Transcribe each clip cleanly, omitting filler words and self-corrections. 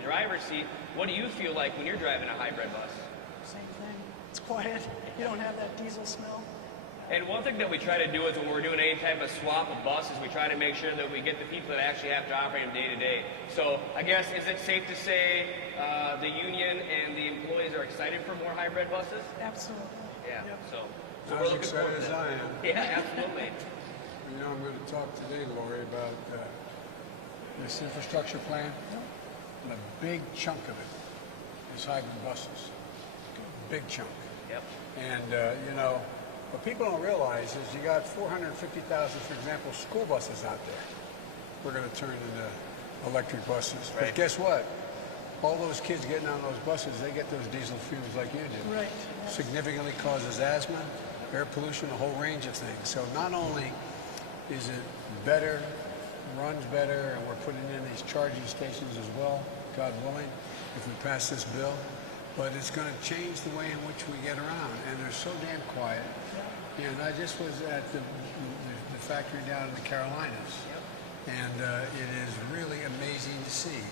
the driver's seat, what do you feel like when you're driving a hybrid bus? Same thing. It's quiet. You don't have that diesel smell. And one thing that we try to do is when we're doing any type of swap of buses, we try to make sure that we get the people that actually have to operate them day to day. So I guess, is it safe to say the union and the employees are excited for more hybrid buses? Absolutely. Yeah. Yep. So Not we're as looking forward excited to as that. I am. Yeah, absolutely. You know, I'm going to talk today, Lori, about this infrastructure plan. And a big chunk of it is hybrid buses. Big chunk. Yep. And, you know, what people don't realize is you got 450,000, for example, school buses out there. We're going to turn into electric buses. Right. But guess what? All those kids getting on those buses, they get those diesel fumes like you do. Right. Significantly causes asthma, air pollution, a whole range of things. So not only is it better, runs better, and we're putting in these charging stations as well, God willing, if we pass this bill, but it's going to change the way in which we get around. And they're so damn quiet. And I just was at the factory down in the Carolinas, and it is really amazing to see.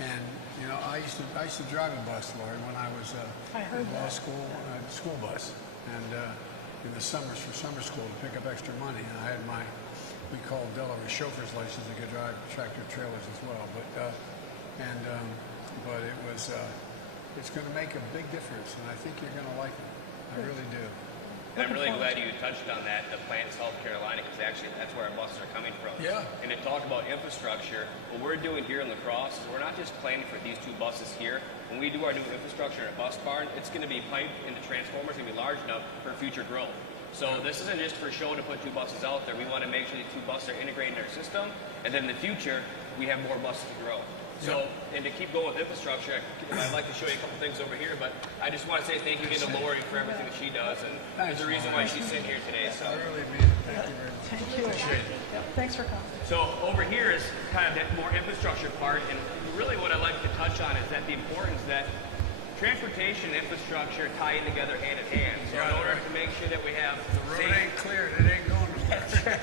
And you know, I used to drive a bus, Lord, when I was in law school, school bus, and in the summers for summer school to pick up extra money. And I had my, we called Delaware chauffeur's license. I could drive tractor trailers as well. But but it was it's going to make a big difference, and I think you're going to like it. I really do. And I'm really glad you touched on that, the plant in South Carolina, because actually that's where our buses are coming from. Yeah. And to talk about infrastructure, what we're doing here in La Crosse is we're not just planning for these two buses here. When we do our new infrastructure in a bus barn, it's going to be piped into transformers, going to be large enough for future growth. So this isn't just for show to put two buses out there. We want to make sure these two buses are integrated in our system, and then in the future, we have more buses to grow. So, and to keep going with infrastructure, I'd like to show you a couple things over here, but I just want to say thank you again to Lori for everything that she does, and there's a reason why she's sitting here today. So, I really mean it. Thank you very much. Thank you. Appreciate it. Yep. Thanks for coming. so over here is kind of that more infrastructure part, and really what I'd like to touch on is that the importance that transportation and infrastructure tie in together hand in hand. So in order to make sure that we have The road ain't cleared. It ain't going nowhere.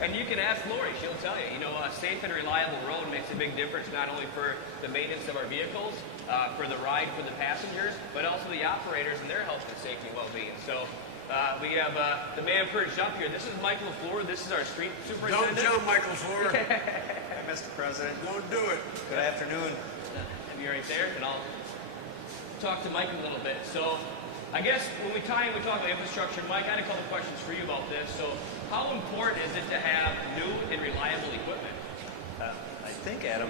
and you can ask Lori, she'll tell you, a safe and reliable road makes a big difference not only for the maintenance of our vehicles, for the ride for the passengers, but also the operators and their health and safety and well-being. So we have the man perched up here. This is Michael LaFleur. This is our street superintendent. Don't jump, Michael Floor. Hi, Mr. President. Don't do it. Good afternoon. And you're right there, and I'll talk to Mike a little bit. So I guess when we talk about infrastructure, Mike, I had a couple questions for you about this. So how important is it to have new and reliable equipment? I think, Adam,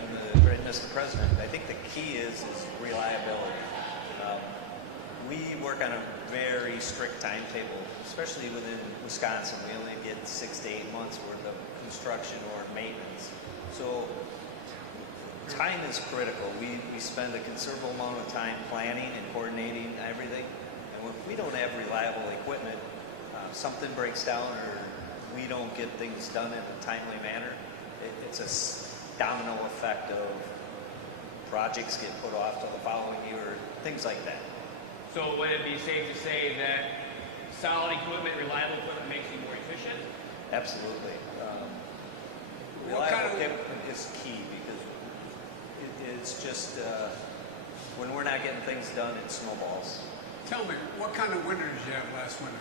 Mr. President, I think the key is reliability. We work on a very strict timetable, especially within Wisconsin. We only get 6 to 8 months worth of construction or maintenance. So time is critical. We spend a considerable amount of time planning and coordinating everything. And if we don't have reliable equipment, something breaks down or we don't get things done in a timely manner, it's a domino effect of projects get put off to the following year, things like that. So would it be safe to say that solid equipment, reliable equipment makes you more efficient? Absolutely. What kind Reliable of- equipment is key because it's just when we're not getting things done, it snowballs. Tell me, what kind of winter did you have last winter?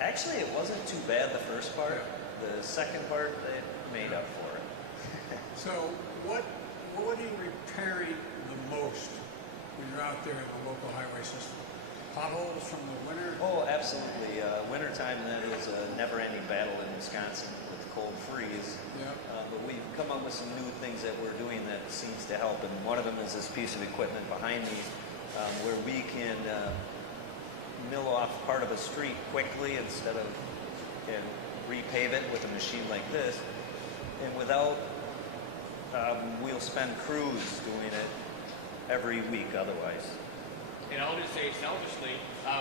Actually, it wasn't too bad the first part. The second part, it made up for it. So what are you repairing the most when you're out there in the local highway system? Potholes from the winter? Oh, absolutely. Wintertime, that is a never-ending battle in Wisconsin with the cold freeze. Yeah. But we've come up with some new things that we're doing that seems to help, and one of them is this piece of equipment behind me where we can mill off part of a street quickly instead of and repave it with a machine like this. And without, we'll spend crews doing it every week otherwise. And I'll just say selfishly,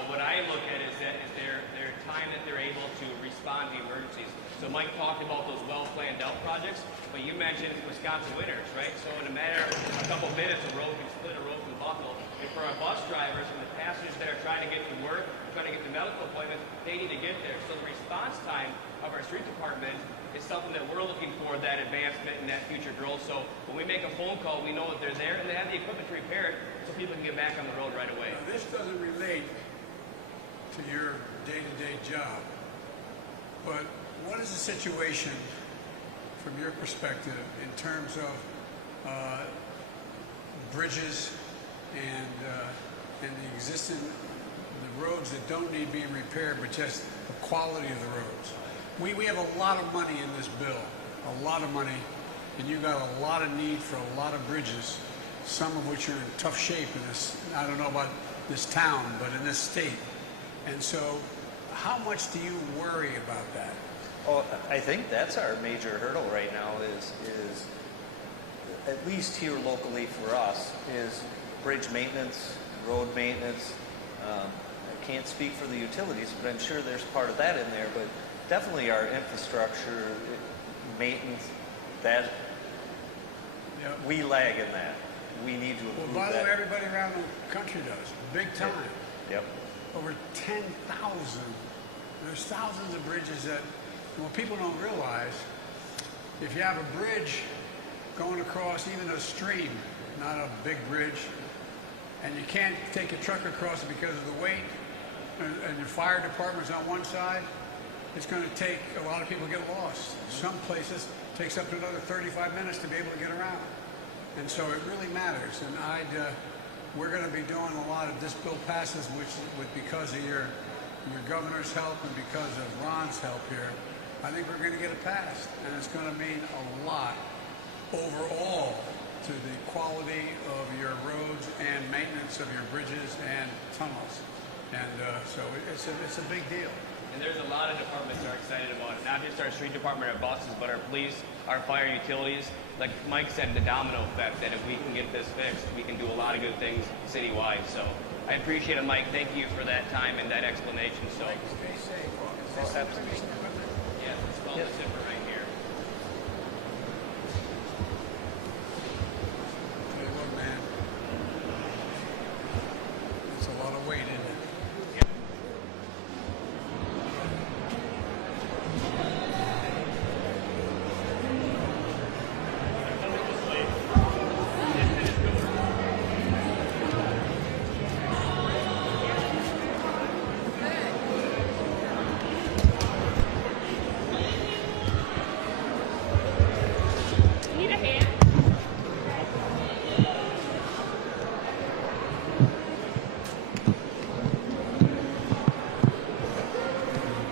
what I look at is their time that they're able to respond to emergencies. So Mike talked about those well-planned out projects, but you mentioned Wisconsin winters, right? So in a matter of a couple minutes, a road can split, a road can Buckle. And for our bus drivers and the passengers that are trying to get to work, trying to get to medical appointments, they need to get there. So the response time of our street department is something that we're looking for, that advancement and that future growth. So when we make a phone call, we know that they're there and they have the equipment to repair it so people can get back on the road right away. Now, this doesn't relate to your day-to-day job, but what is the situation from your perspective in terms of bridges and the existing roads that don't need being repaired, but just the quality of the roads? We have a lot of money in this bill, a lot of money, and you got a lot of need for a lot of bridges, some of which are in tough shape in this, I don't know about this town, but in this state. And so how much do you worry about that? Oh, I think that's our major hurdle right now is at least here locally for us, is bridge maintenance, road maintenance. I can't speak for the utilities, but I'm sure there's part of that in there, but definitely our infrastructure, maintenance, that Yep. we lag in that. We need to Well, improve by the that. way, everybody around the country does, big time. Yep. Over 10,000. There's thousands of bridges that, well, people don't realize, if you have a bridge going across even a stream, not a big bridge, and you can't take a truck across it because of the weight, and your fire department's on one side, it's going to take a lot of people get lost. Some places it takes up to another 35 minutes to be able to get around. And so it really matters. And we're going to be doing a lot of this bill passes, because of your governor's help and because of Ron's help here. I think we're going to get it passed, and it's going to mean a lot overall to the quality of your roads and maintenance of your bridges and tunnels. And so it's a big deal. And there's a lot of departments that are excited about it. Not just our street department, our buses, but our police, our fire utilities. Like Mike said, the domino effect, that if we can get this fixed, we can do a lot of good things citywide. So I appreciate it, Mike. Thank you for that time and that explanation. So, Stay safe. absolutely. Yeah, let's call this in for right